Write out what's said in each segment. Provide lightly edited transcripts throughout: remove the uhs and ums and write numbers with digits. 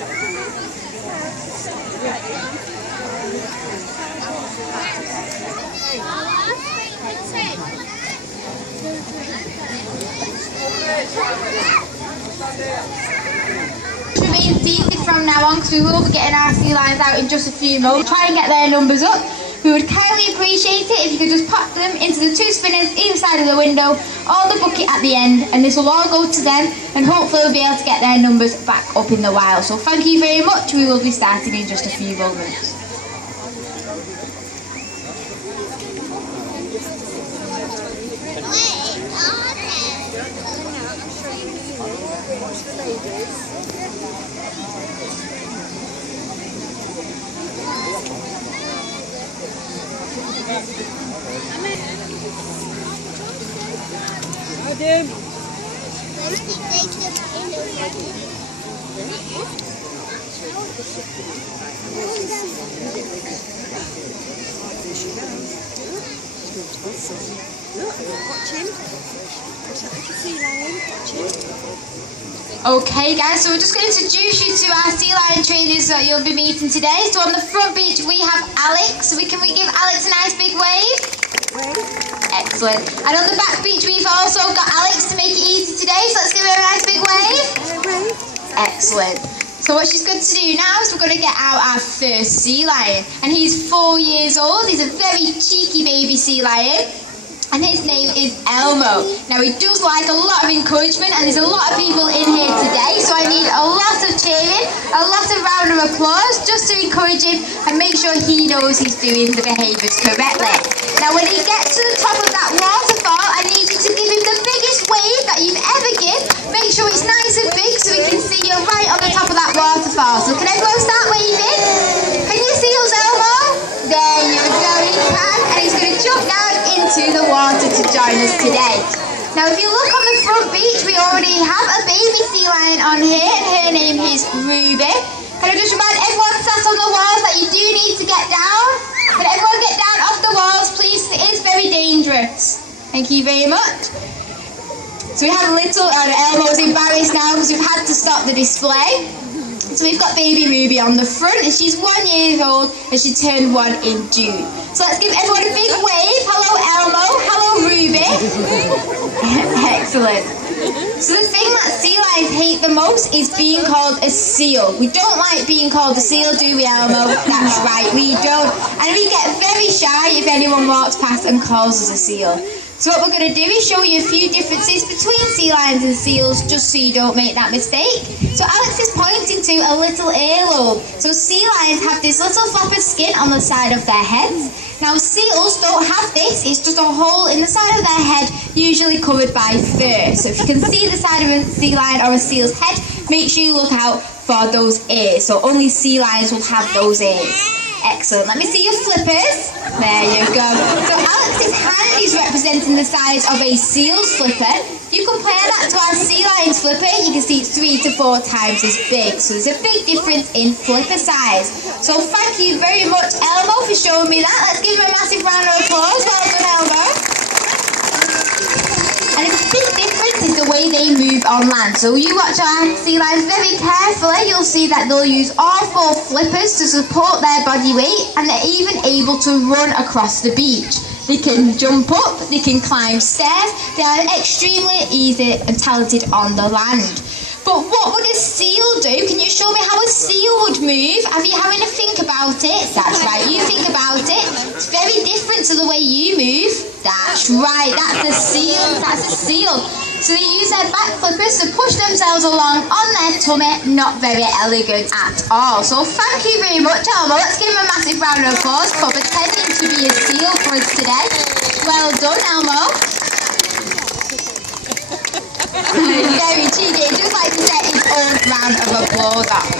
Remain seated from now on because we will be getting our sea lions out in just a few moments. Try and get their numbers up. We would kindly appreciate it if you could just pop them into the 2 spinners either side of the window or the bucket at the end, and this will all go to them, and hopefully we'll be able to get their numbers back up in the wild. So thank you very much. We will be starting in just a few moments. Okay guys, so we're just going to introduce you to our sea lion trainers that you'll be meeting today. So on the front beach we have Alex. So can we give Alex a nice big wave? Excellent. And on the back beach we've also got Alex to make it easy today. So let's give her a nice big wave. Excellent. So what she's going to do now is we're going to get out our first sea lion. And he's 4 years old. He's a very cheeky baby sea lion. And his name is Elmo. Now he does like a lot of encouragement, and there's a lot of people in here today, so I need a lot of cheering, a lot of round of applause just to encourage him and make sure he knows he's doing the behaviours correctly. Now when he gets to the top of that waterfall, I need you to give him the biggest wave that you've ever given. Make sure it's nice and big so we can see you right on the top of that waterfall. So can everyone start waving? Can you see us, Elmo? There you go, he can, and he's going to jump down into the water to join us today. Now if you look on the front beach, we already have a baby sea lion on here, and her name is Ruby. Can I just remind everyone sat on the walls that you do need to get down? Can everyone get down off the walls please? It is very dangerous. Thank you very much. So we have a little, Elmo's embarrassed now because we've had to stop the display. So we've got baby Ruby on the front, and she's 1 year old, and she turned 1 in June. So let's give everyone a big wave. Hello Elmo, hello Ruby. Excellent. So the thing that sea lions hate the most is being called a seal. We don't like being called a seal, do we, Elmo? That's right, we don't. And we get very shy if anyone walks past and calls us a seal. So what we're going to do is show you a few differences between sea lions and seals, just so you don't make that mistake. So Alex is pointing to a little earlobe. So sea lions have this little flap of skin on the side of their heads. Now seals don't have this, it's just a hole in the side of their head, usually covered by fur. So if you can see the side of a sea lion or a seal's head, make sure you look out for those ears. So only sea lions will have those ears. Excellent. Let me see your flippers. There you go. So Alex's hand is representing the size of a seal's flipper. You compare that to our sea lion's flipper, you can see it's 3 to 4 times as big. So there's a big difference in flipper size. So thank you very much, Elmo, for showing me that. Let's give him a massive round of applause. Well done, Elmo. And a big difference is the way they move on land. So you watch our sea lions very carefully, you'll see that they'll use all 4 flippers to support their body weight, and they're even able to run across the beach. They can jump up, they can climb stairs, they are extremely easy and talented on the land. But what would a seal do? Can you show me how a seal would move? Have you having a think about it? That's right, you think about it. It's very different to the way you move. That's right, that's a seal, that's a seal. So they use their back flippers to push themselves along on their tummy, not very elegant at all. So thank you very much, Elmo. Let's give him a massive round of applause for pretending to be a seal for us today. Well done, Elmo. Very cheeky, just like to get his own round of applause off.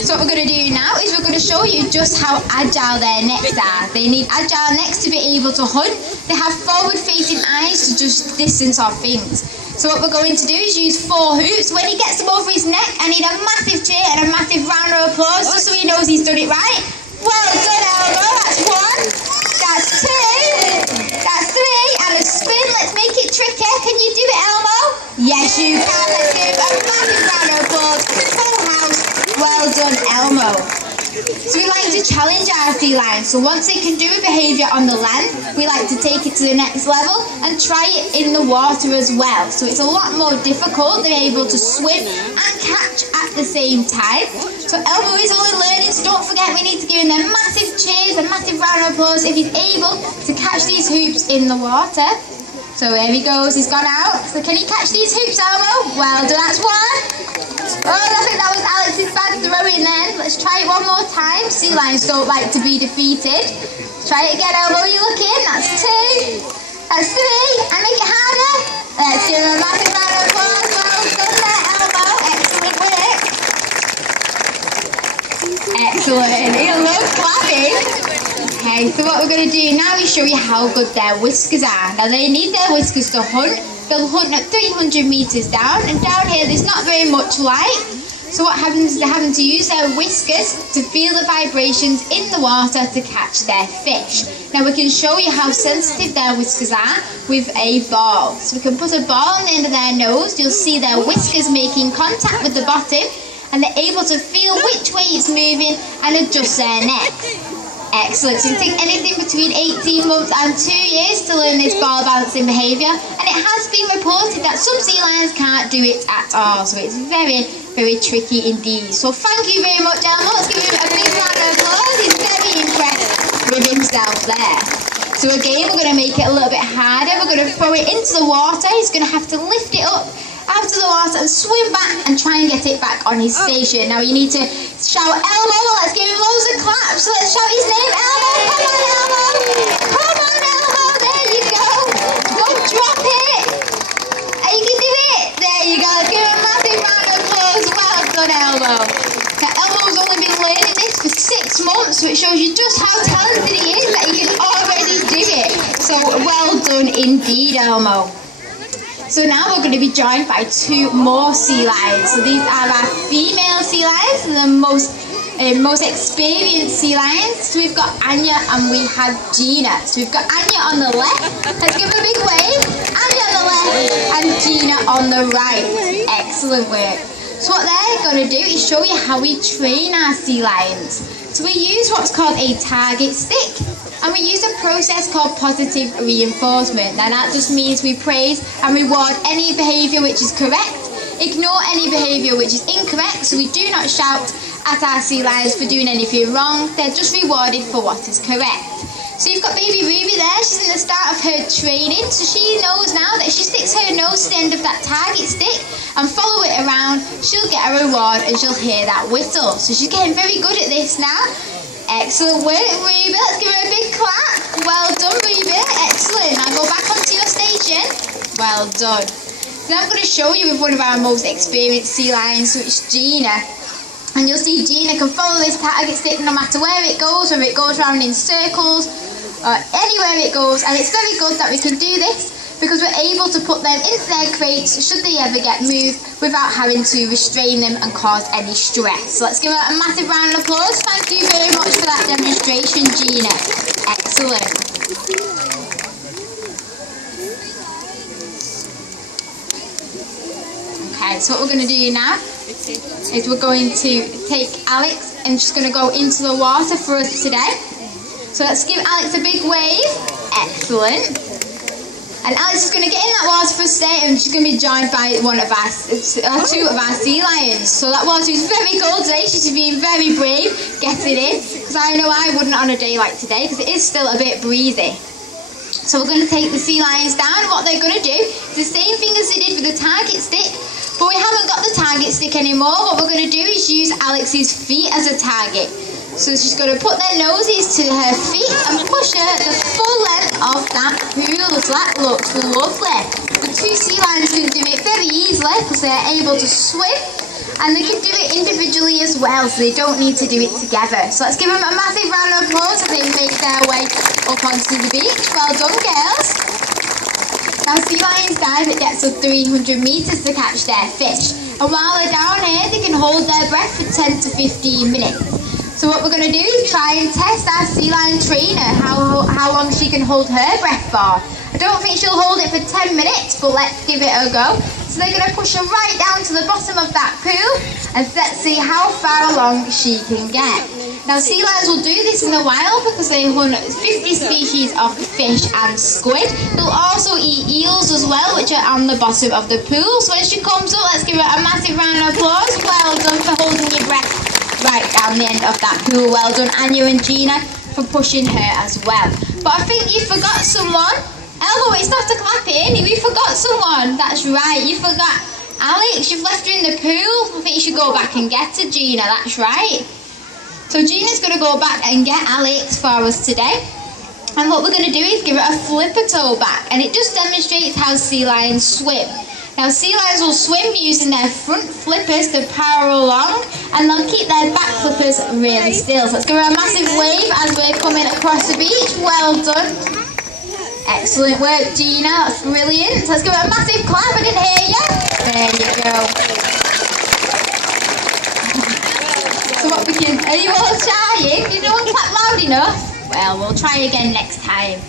So what we're going to do now is we're going to show you just how agile their necks are. They need agile necks to be able to hunt. They have forward-facing eyes to just distance off things. So what we're going to do is use 4 hoops. When he gets them over his neck, I need a massive cheer and a massive round of applause just so he knows he's done it right. Well done, Elmo. That's 1. That's 2. That's 3. And a spin. Let's make it tricky. Can you do it, Elmo? Yes, you can. Let's give him a massive round of applause. Full house. challenge our sea lions. So once they can do a behaviour on the land, we like to take it to the next level and try it in the water as well. So it's a lot more difficult. They're able to swim and catch at the same time. So Elmo is only learning, so don't forget we need to give him them massive cheers and massive round of applause if he's able to catch these hoops in the water. So here he goes, he's gone out. So can he catch these hoops, Elmo? Well done, that's one. Oh, I think that was Alex's bad throwing then. Let's try it one more time. Sea lions don't like to be defeated. Try it again, Elmo, are you looking? That's two. That's three. And make it harder. Let's give him a massive round of applause. Well done there, Elmo. Excellent work. Excellent. He loves clapping. Okay, so what we're going to do now is show you how good their whiskers are. Now they need their whiskers to hunt. They'll hunt at 300 metres down, and down here there's not very much light. So what happens is they're having to use their whiskers to feel the vibrations in the water to catch their fish. Now we can show you how sensitive their whiskers are with a ball. So we can put a ball on the end of their nose. You'll see their whiskers making contact with the bottom, and they're able to feel which way it's moving and adjust their neck. Excellent. So it can take anything between 18 months and 2 years to learn this ball balancing behaviour, and it has been reported that some sea lions can't do it at all, so it's very, very tricky indeed. So thank you very much, Elmo. Let's give him a big round of applause. He's very impressed with himself there. So again, we're going to make it a little bit harder. We're going to throw it into the water. He's going to have to lift it up out of the water and swim back and try and get it back on his station. Now you need to shout Elmo. Let's give him loads of claps. So let's shout his name, Elmo. Come on, Elmo. Come on, Elmo. There you go. Don't drop it. And you can do it. There you go. Let's give him a massive round of applause. Well done, Elmo. Now Elmo's only been learning this for 6 months, so it shows you just how talented he is that he can already do it. So well done indeed, Elmo. So now we're going to be joined by 2 more sea lions. So these are our female sea lions, and the most experienced sea lions. So we've got Anya and we have Gina. So we've got Anya on the left. Let's give her a big wave. Anya on the left and Gina on the right. Excellent work. So what they're going to do is show you how we train our sea lions. So we use what's called a target stick. And we use a process called positive reinforcement. Now that just means we praise and reward any behaviour which is correct, ignore any behaviour which is incorrect, so we do not shout at our sea lions for doing anything wrong. They're just rewarded for what is correct. So you've got baby Ruby there. She's in the start of her training, so she knows now that if she sticks her nose to the end of that target stick and follow it around, she'll get a reward and she'll hear that whistle. So she's getting very good at this now. Excellent work, Ruby. Let's give her a big clap. Well done, Ruby. Excellent. Now go back onto your station. Well done. Now I'm going to show you with one of our most experienced sea lions, which is Gina. And you'll see Gina can follow this target stick no matter where it goes, whether it goes around in circles or anywhere it goes. And it's very good that we can do this because we're able to put them into their crates should they ever get moved without having to restrain them and cause any stress. So let's give her a massive round of applause. Thank you very much for that demonstration, Gina. Excellent. Okay, so what we're going to do now is we're going to take Alex and she's going to go into the water for us today. So let's give Alex a big wave. Excellent. And Alex is going to get in that water for us today, and she's going to be joined by 2 of our sea lions. So that water is very cold today. She's being very brave getting in, because I know I wouldn't on a day like today, because it is still a bit breezy. So we're going to take the sea lions down, and what they're going to do is the same thing as they did with the target stick, but we haven't got the target stick anymore. What we're going to do is use Alex's feet as a target. So she's going to put their noses to her feet and push her the full length of that pool. So that looks lovely. The 2 sea lions can do it very easily because they're able to swim, and they can do it individually as well, so they don't need to do it together. So let's give them a massive round of applause as they make their way up onto the beach. Well done, girls. Now sea lions dive at depths of 300 metres to catch their fish, and while they're down here they can hold their breath for 10 to 15 minutes. So what we're going to do is try and test our sea lion trainer, how long she can hold her breath for. I don't think she'll hold it for 10 minutes, but let's give it a go. So they're going to push her right down to the bottom of that pool, and let's see how far along she can get. Now sea lions will do this in the wild because they hunt 50 species of fish and squid. They'll also eat eels as well, which are on the bottom of the pool. So when she comes up, let's give her a massive round of applause. Well done for holding your breath right down the end of that pool. Well done, Anya and Gina, for pushing her as well. But I think you forgot someone. Elbow, it's not to clap in. You forgot someone. That's right, you forgot Alex. You've left her in the pool. I think you should go back and get her, Gina. That's right. So Gina's going to go back and get Alex for us today. And what we're going to do is give her a flipper toe back. And it just demonstrates how sea lions swim. Now sea lions will swim using their front flippers to power along, and they'll keep their back flippers really still. So let's give her a massive wave as we're coming across the beach. Well done. Excellent work, Gina. That's brilliant. So let's give her a massive clap. I didn't hear you. There you go. So what we can... Are you all shy? Did no one clap loud enough? Well, we'll try again next time.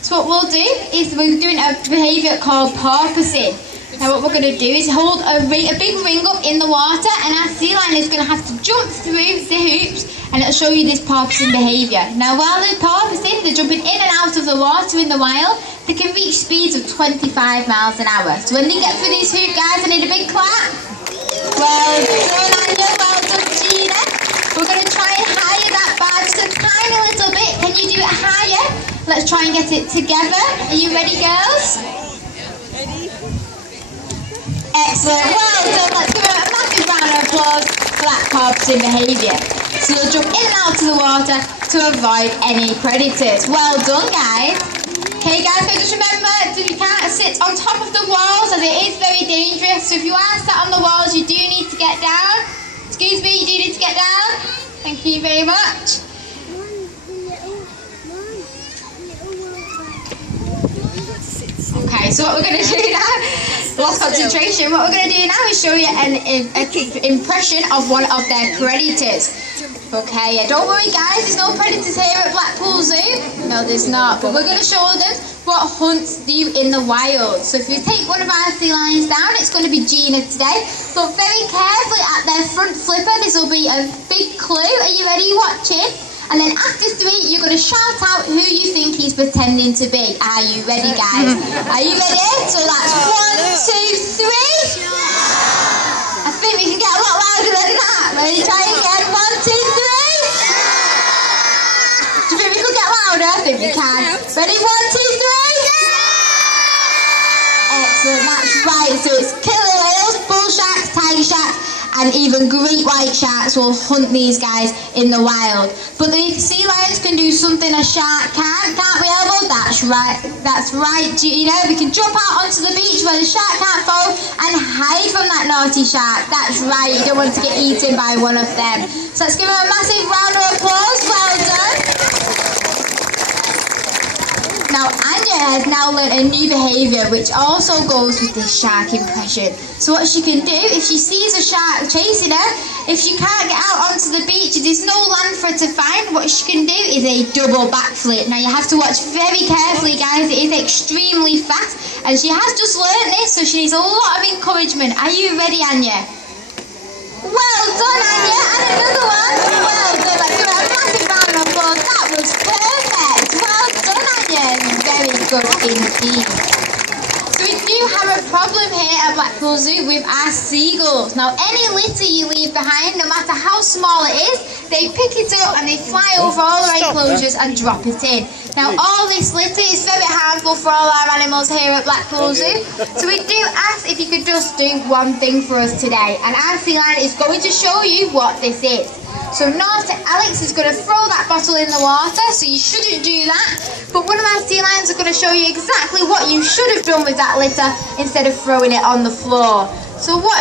So what we'll do is we're doing a behaviour called porpoising. Now what we're going to do is hold a big ring up in the water, and our sea lion is going to have to jump through the hoops, and it'll show you this porpoising behaviour. Now while they're porpoising, they're jumping in and out of the water in the wild. They can reach speeds of 25 miles an hour. So when they get through these hoops, guys, I need a big clap. Well done, Anya. Well done, Gina. We're going to try and higher that bar just a tiny little bit. Can you do it higher? Let's try and get it together. Are you ready, girls? Excellent, well done. Let's give her a massive round of applause for that porpoising behaviour. So you'll jump in and out of the water to avoid any predators. Well done, guys. Okay, guys, so just remember, you can't sit on top of the walls as it is very dangerous. So if you are sat on the walls, you do need to get down. Excuse me, you do need to get down. Thank you very much. Okay, so what we're going to do now, lost concentration, what we're going to do now is show you an impression of one of their predators. Okay, don't worry guys, there's no predators here at Blackpool Zoo. No, there's not, but we're going to show them what hunts do in the wild. So if you take one of our sea lions down, it's going to be Gina today. Look very carefully at their front flipper, this will be a big clue. Are you ready watching? And then after 3, you're going to shout out who you think he's pretending to be. Are you ready, guys? Are you ready? So that's 1, 2, 3. I think we can get a lot louder than that. Ready? Try again. 1, 2, 3. Do you think we could get louder? I think we can. Ready? 1, 2, 3. Excellent. That's right. So it's killer whales, bull sharks, tiger sharks, and even great white sharks will hunt these guys in the wild. But the sea lions can do something a shark can't we, Elbow? That's right, Gina. We can jump out onto the beach where the shark can't follow and hide from that naughty shark. That's right, you don't want to get eaten by one of them. So let's give her a massive round of applause. Well done. Now Anya has now learnt a new behaviour which also goes with this shark impression. So what she can do, if she sees a shark chasing her, if she can't get out onto the beach, there's no land for her to find, what she can do is a double backflip. Now you have to watch very carefully guys, it is extremely fast, and she has just learnt this, so she needs a lot of encouragement. Are you ready, Anya? Well done, Anya, and another one. Well done, let's give her a massive round of applause. That was perfect. Well done, Anya. Very good indeed. So we do have a problem here at Blackpool Zoo with our seagulls. Now any litter you leave behind, no matter how small it is, they pick it up and they fly over all our enclosures and drop it in. Now all this litter is very harmful for all our animals here at Blackpool Zoo. So we do ask if you could just do one thing for us today, and our sea lion is going to show you what this is. So naughty Alex is going to throw that bottle in the water, so you shouldn't do that. But one of our sea lions are going to show you exactly what you should have done with that litter instead of throwing it on the floor. So what